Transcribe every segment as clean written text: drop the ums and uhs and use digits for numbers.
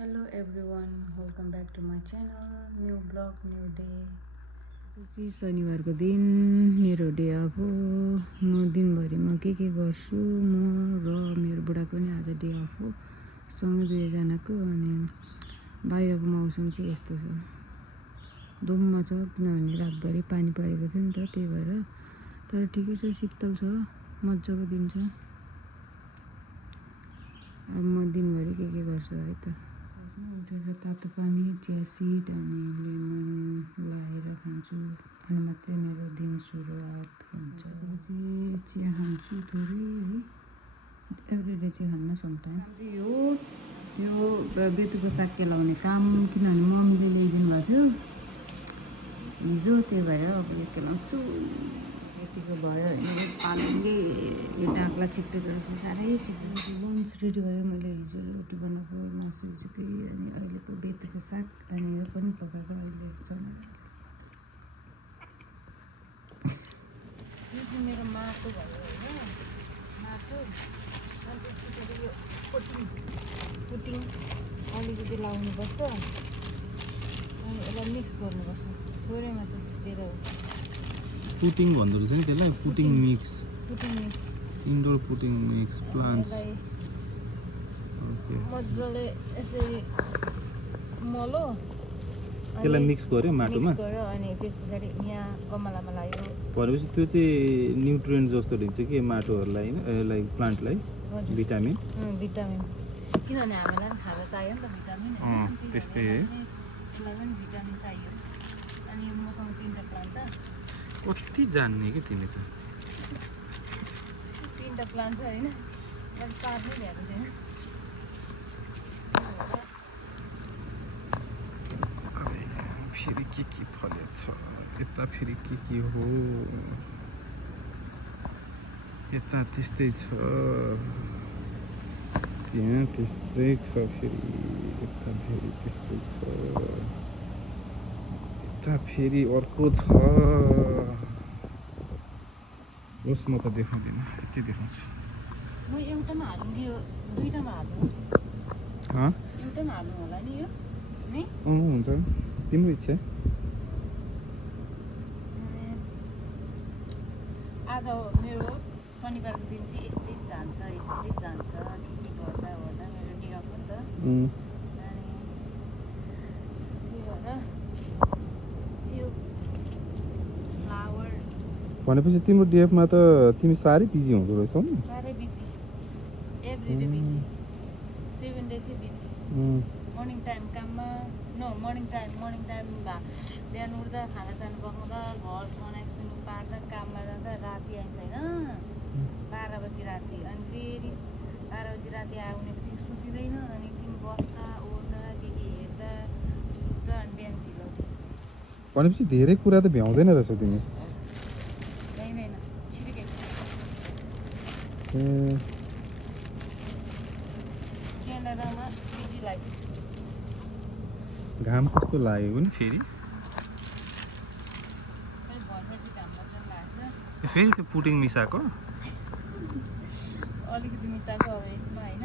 Hello everyone, welcome back to my channel. New vlog, new day. चाहिँ शनिबारको दिन मेरो डे अफ हो। म दिनभरिमा के गर्छु म र मेरो बुढाको नि आज डे अफ हो सँगै दुईजनाको। अनि बाहिरको मौसम चाहिँ यस्तो छ, धुम्म छ किनभने रातभरि पानी परेको थियो नि त, त्यही भएर। तर ठिकै छ, शीतल छ, मजाको दिन छ। अब म दिनभरि के गर्छु है त। उठेर तातो पानी, चिया सिड अनि लेमन लगाएर खान्छु अनि मात्रै मेरो दिन सुरुवात हुन्छ। चाहिँ चिया खान्छु थोरै है, एभ्रिडे चाहिँ खान्न समटाइम। यो बेतुको साग केलाउने काम किनभने मम्मीले ल्याइदिनु भएको थियो हिजो, त्यही भएर अब यो केलाउँछु। यतिको भयो होइन, पानीले यो डाँक्ला चिप्लेको रहेछ, साह्रै चिप्लेको। लन्च रेडी भयो, मैले हिजो रोटी बनाएको मासु हिजोकै, अनि अहिलेको बेतुको साग अनि यो पनि पकाएको अहिले छ। यो चाहिँ मेरो माटो भयो होइन, माटो। अनि त्यस पछाडि यो पुटिङ अलिकति लाउनुपर्छ अनि यसलाई मिक्स गर्नुपर्छ थोरै मात्रै, धेरै हो। पुटिङ भन्दो रहेछ नि त्यसलाई, putting mix, indoor putting mix plants. मजाले यसरी मलो, त्यसलाई मिक्स गर्यो माटोमा, अनि त्यस पछाडि यहाँ गमलामा लायो। भनेपछि त्यो चाहिँ न्युट्रिएन्ट जस्तो दिन्छ कि माटोहरूलाई, लाइक प्लान्टलाई भिटामिन। किनभने हामीलाई पनि खाना चाहियो नि त भिटामिन होइन, त्यस्तै है। त्यसलाई पनि भिटामिन चाहियो। अनि मसँग 3टा प्लान्ट छ। कति जान्ने कि तिमी त। 3टा प्लान्ट छ होइन, मैले साथ नै ल्याएको थिएन। फेरि के फलेछ यता, फेरि के हो यता, त्यस्तै छ त्यहाँ, त्यस्तै छ फेरि यता, फेरि त्यस्तै छ यता, फेरि अर्को छ। होस् म त देखाउँदिनँ, यति देखाउँछु। म एउटामा हाल्नु कि यो दुईटामा हाल्नु? एउटामा हाल्नु होला नि यो नि? हुन्छ, तिम्रो इच्छा। आज मेरो शनिबारको दिन चाहिँ यस्तै जान्छ, यसरी जान्छ। के गर्दा मेरो डे अफ हो नि त। अनि त्यही भएर यो फ्लावर भनेपछि तिम्रो डिएफमा त तिमी साह्रै बिजी हुँदो रहेछौ नि। साह्रै बिजी, एभ्रिडे बिजी, 7 डेजै बिजी। मर्निङ टाइम काममा, मर्निङ टाइम बिहान उठ्दा, खानासाना पकाउँदा, घर बनाएको सुनु पार्दा, काममा जाँदा राति आइन्छ होइन, 12 बजी राति। अनि फेरि 12 बजी राति आयो भने फेरि सुतिँदैन, अनि एकछिन बस्दा ओर्दा के हेर्दा सुत्दा, अनि बिहान ढिलो। भनेपछि धेरै कुरा त भ्याउँदैन रहेछौ तिमी। होइन छिरिकै क्यानाडामा बिजी लाइफ। घाम कस्तो लागेको नि फेरि, फेरि त्यो पुटिङ मिसाएको अलिकति मिसाएको अब यसमा होइन।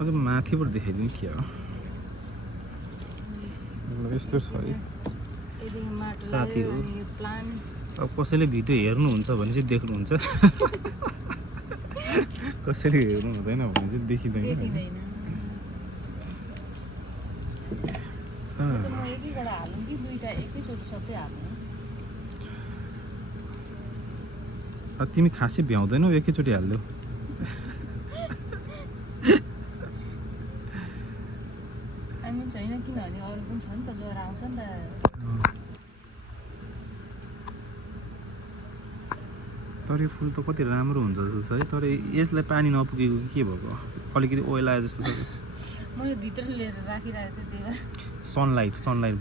अझ माथिबाट देखाइदिनु के हो यस्तो छ है साथी हो। अब कसैले भिडियो हेर्नुहुन्छ भने चाहिँ देख्नुहुन्छ, कसैले हेर्नु हुँदैन भने चाहिँ देखिँदैन। तिमी खासै भ्याउँदैनौ, एकैचोटि हाल्यौ। छैन किनभने अरू पनि छ नि त, ज्वरो आउँछ नि त। तर यो फुल त कति राम्रो हुन्छ जस्तो छ है, तर यसलाई पानी नपुगेको के भएको, अलिकति ओइल आयो जस्तो छ। मैले भित्र लिएर राखिरहेको थिएँ, त्यही भएर सनलाइट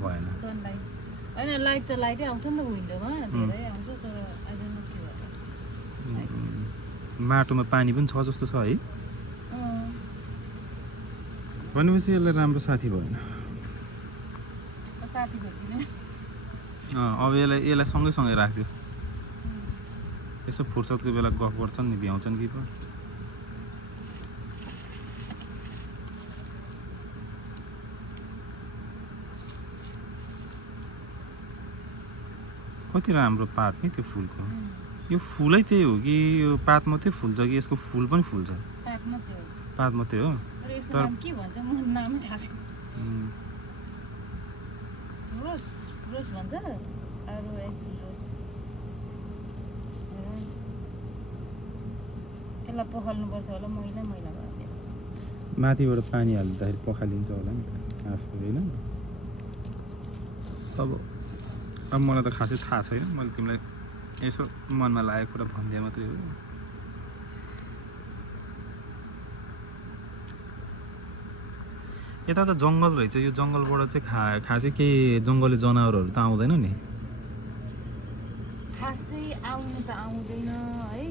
होइन, लाइट त लाइटै आउँछ नि त विन्डोमा, धेरै आउँछ। तर अहिले के भयो, माटोमा पानी पनि छ जस्तो छ है। भनेपछि यसलाई राम्रो साथी भएन। अब यसलाई सँगै राख्दियो, यसो फुर्सदको बेला गफ गर्छन् नि, भ्याउँछन् कि पो। कति राम्रो पात नि त्यो फुलको यो फुलै त्यही हो कि यो पात मात्रै फुल्छ कि यसको फुल पनि फुल्छ पात मात्रै हो तर के भन्छ म नाम थाहा छैन रोज रोज भन्छ आरओएस रोज यसलाई पखाल्नुपर्छ होला मैला मैला भयो माथिबाट पानी हाल्दाखेरि पखालिन्छ होला नि आफू होइन अब मलाई त खासै थाहा छैन मैले तिमीलाई यसो मनमा लागेको कुरा भनिदिए मात्रै हो यता त जङ्गल रहेछ यो जङ्गलबाट चाहिँ खासै केही जङ्गली जनावरहरू त आउँदैन नि खासै आउनु त आउँदैन है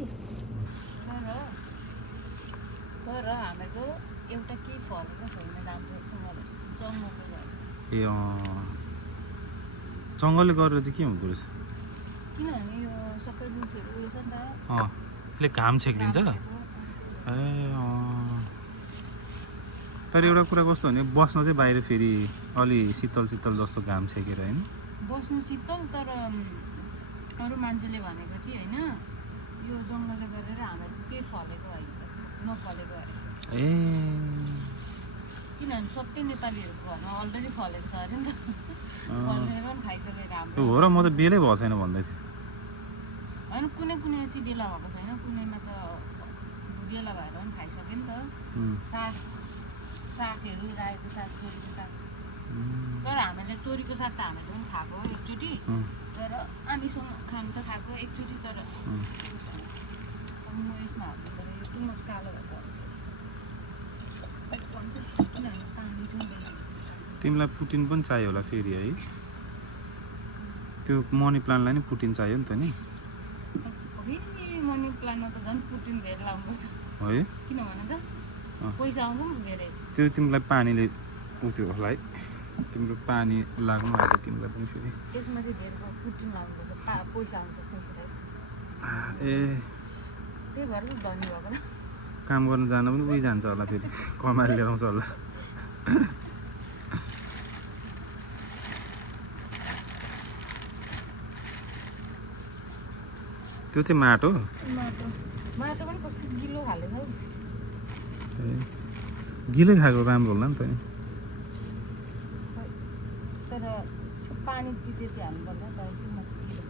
तर हामीहरूको एउटा केही फरक छैन राम्रोसँग जङ्गलको ए जङ्गलले गरेर चाहिँ के हुँदो रहेछ किनभने यो सबै रुखहरू उयो छ नि त यसले घाम छेकिदिन्छ ए तर एउटा कुरा कस्तो भने बस्न चाहिँ बाहिर फेरि अलि शीतल शीतल जस्तो घाम छेकेर होइन बस्नु शीतल तर अरू मान्छेले भनेको चाहिँ होइन यो जङ्गलले गरेर हामीहरू केही फलेको होइन नफलेको होइन ए किनभने सबै नेपालीहरूको घरमा अलरेडी फलेको छ अरे नि त फलेर पनि खाइसकेको हाम्रो हो र म त बेलै भएको छैन भन्दै थिएँ होइन कुनै कुनै चाहिँ बेला भएको छैन कुनैमा त बेला भएर पनि खाइसक्यो नि त साग सागहरू रायोको साग तोरीको साग तर हामीले तोरीको साग त हामीले पनि खाएको एकचोटि तर हामीसँग खानु त खाएको एकचोटि तर म यसमा हाल्नु यो टुमस कालो भएको तिमीलाई पुटिन पनि चाहियो होला फेरि है त्यो मनी प्लान्टलाई नि पुटिन चाहियो नि त नि मनी प्लान्टमा त झन् पुटिन धेरै लाउनुपर्छ है किन भन त पैसा आउँछ नि धेरै त्यो तिमीलाई पानीले उत्यो होला है तिम्रो पानी लाग्नु आएको तिमीलाई पनि फेरि त्यसमा चाहिँ धेरै पुटिन लाउनुपर्छ पैसा आउँछ पैसा ए त्यही भएर त धनी भएको त काम गर्न जान पनि उही जान्छ होला फेरि कमाएर लिएर आउँछ होला त्यो चाहिँ माटो माटो पनि कस्तो गिलो खाले छ गिलै खाएको राम्रो होला नि त तर पानी चिते चाहिँ हाल्नु पर्दैन तर त्यो माथि गिलो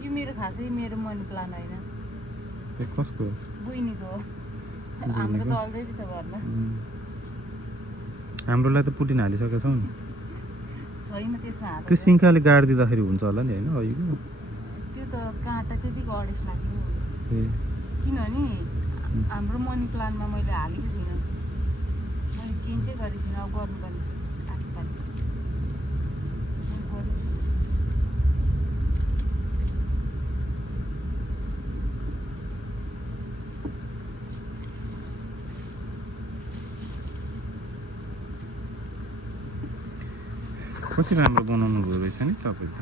यो मेरो खासै मेरो मनी प्लान होइन कसको बुइनीको हो हाम्रो त अलरेडी छ घरमा हाम्रोलाई त पुटिन हालिसकेका छौँ नि छैन त्यसमा हात त्यो सिङ्खाले गाडिदिँदाखेरि हुन्छ होला नि होइन अहिलेको त्यो त काँटा त्यतिको अडेस लाग्यो किनभने हाम्रो मनी प्लानमा मैले हालेको छुइनँ मैले चेन्जै गरेको थिइनँ अब गर्नुपर्ने आफूपालि कति राम्रो बनाउनु भयो रहेछ नि तपाईँ त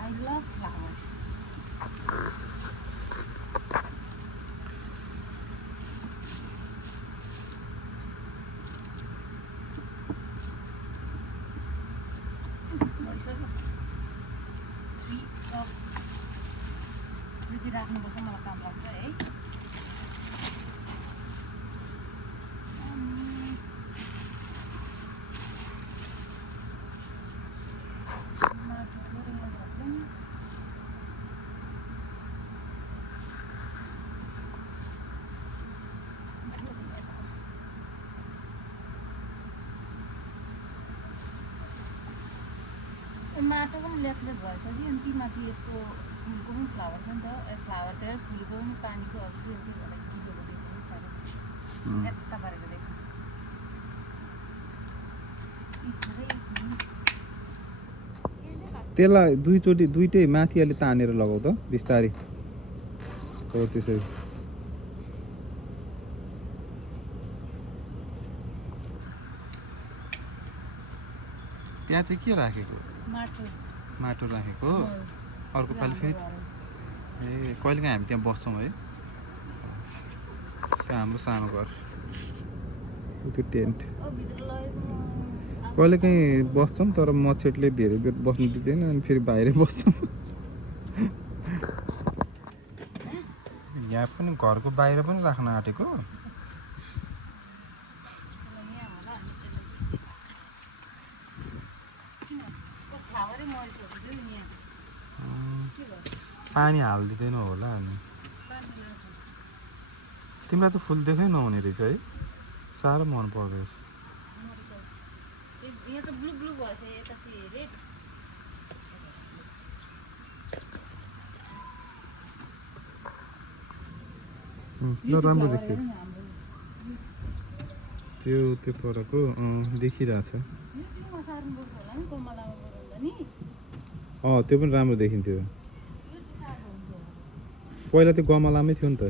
आई लभ फ्लावर राख्नुपर्छ मलाई काम लाग्छ है माटो पनि लेपलेप भइसक्यो अनि ती माथि यसको फुलको पनि फ्लावर छ नि त फ्लावर त फुलको पनि पानीको अब त्यो भएर गिलोको देख्नु साह्रो यता पारेको देख्नु त्यसलाई दुइटै माथि अलि तानेर लगाऊ त बिस्तारै हो त्यसरी त्यहाँ चाहिँ के राखेको माटो राखेको अर्को पालि फेरि ए कहिलेकाहीँ हामी त्यहाँ बस्छौँ है त्यहाँ हाम्रो सानो घर त्यो टेन्ट कहिलेकाहीँ बस्छौँ तर मच्छरले धेरै बेर बस्नु दिँदैन अनि फेरि बाहिरै बस्छौँ यहाँ पनि घरको बाहिर पनि राख्न आँटेको पानी हालिदिँदैन होला अनि तिमीलाई त फुल देखाइ नहुने रहेछ है साह्रो मन पर्दैछ राम्रो देखियो त्यो परको देखिरहेछ त्यो पनि राम्रो देखिन्थ्यो पहिला त्यो गमलामै थियो नि त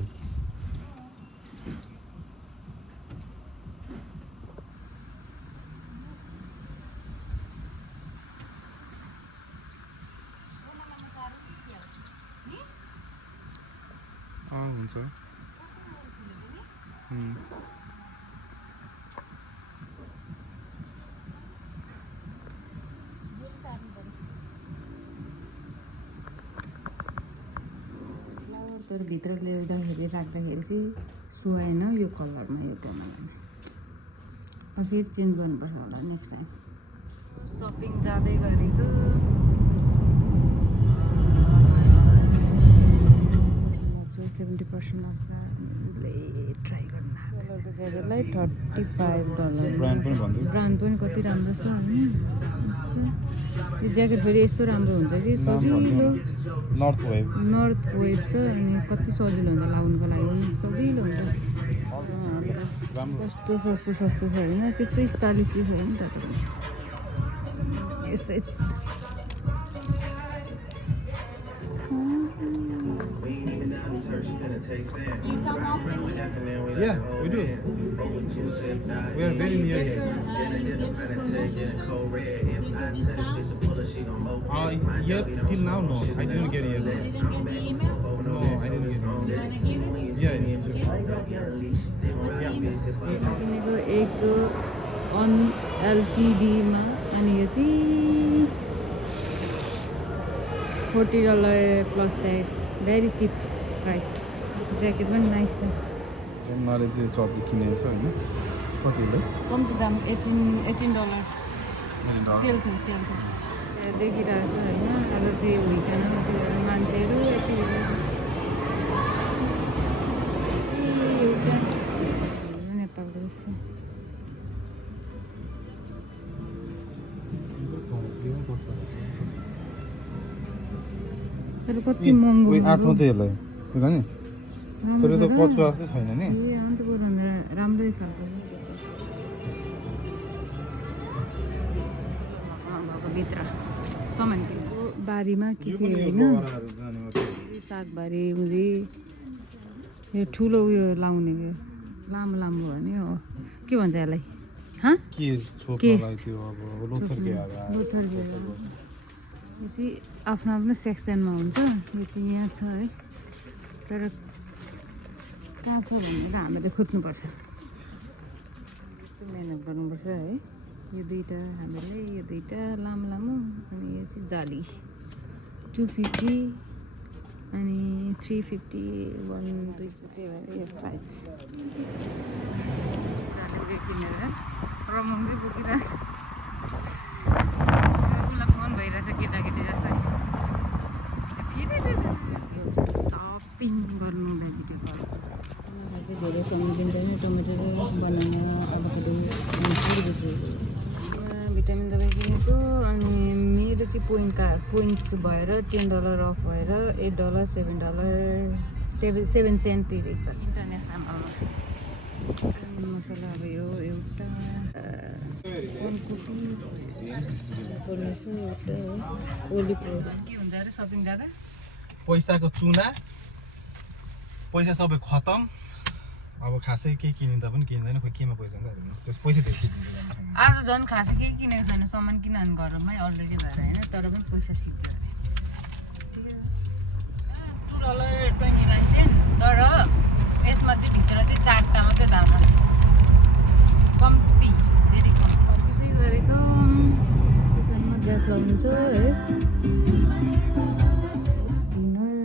हुन्छ तर भित्र ल्याउँदाखेरि राख्दाखेरि चाहिँ सुहाएन यो कलरमा यो बनाउनु फेरि चेन्ज गर्नुपर्छ होला नेक्स्ट टाइम सपिङ जाँदै गरेको 70% अफ छ ट्राई गर्न कलरको ज्याकेटलाई $35 ब्रान्ड पनि कति राम्रो छ होइन यो ज्याकेट फेरि यस्तो राम्रो हुन्छ कि सजिलो नर्थ वेभ छ अनि कति सजिलो हुन्छ लाउनुको लागि पनि सजिलो हुन्छ कस्तो सस्तो छ होइन त्यस्तै स्टाइलिस छ नि त यसै Yeah, we do. We are very near here. Yet till now, no. I didn't get it yet. No, I didn't get it. Yeah. एक अन एलटिडीमा अनि यो चाहिँ $40 plus tax very cheap price jacket पनि nice छ मैले चाहिँ चप्पल किनेको छ होइन कति होला कम्ती दाम $18 सेल थियो देखिरहेको छ होइन आज चाहिँ हुइकन त्यो मान्छेहरू यति नेपालको जस्तो तर कति महँगो आठ मात्रै यसलाई नि तर त पछुवा जस्तो छैन नि अन्त बरुभन्दा राम्रै खालको भित्र सामान किनेको बारीमा के होइन सागबारी उधी यो ठुलो उयो लाउने लामो लामो हो नि हो के भन्छ यसलाई यो चाहिँ आफ्नो आफ्नो सेक्सनमा हुन्छ यो चाहिँ यहाँ छ है तर कहाँ छ भनेर हामीले खोज्नुपर्छ मेहनत गर्नुपर्छ है यो दुईवटा हामीले यो दुईवटा लामो लामो अनि यो चाहिँ जाली 250 अनि 350 1 2 त्यही भएर यो प्राइस किनेर रमाउँदै बोकिरहेछ उसलाई फोन भइरहेछ केटाकेटी जस्तो सपिङ गर्नु भेजिटेबल चाहिँ धेरै समय दिँदैन टमेटो चाहिँ बनाउन अलिकति भिटामिन दबाई किनेको अनि मेरो चाहिँ पोइन्ट्स भएर $10 अफ भएर $8 $7 सेन्ट तिरेछ इन्टरनेसनलमा मसला अब यो एउटा फुलकोपी ओलिभ ओइल के हुन्छ अरे सपिङ जाँदा पैसाको चुना पैसा सबै खतम अब खासै केही किनिँदा पनि किन्दैन खोइ केमा पैसा छ पैसा धेरै सिद्धिन्छ आज झन् खासै केही किनेको छैन सामान किनभने घरमै अलरेडी भएर होइन तर पनि पैसा सिद्धि $2.29 तर यसमा चाहिँ भित्र चाहिँ 4टा मात्रै दाम कम हुन्छ है डिनर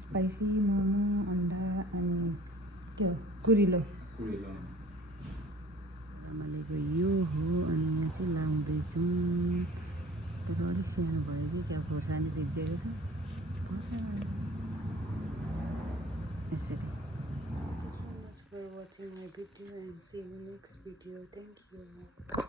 स्पाइसी मोमो अन्डा अनि के हो कुरिलो आमालेको यो हो अनि यहाँ चाहिँ लाउँदैछौँ तर अलिक सानो भयो कि क्या खोर्सानी भिजेको छ यसरी for watching my video and see you next video. Thank you.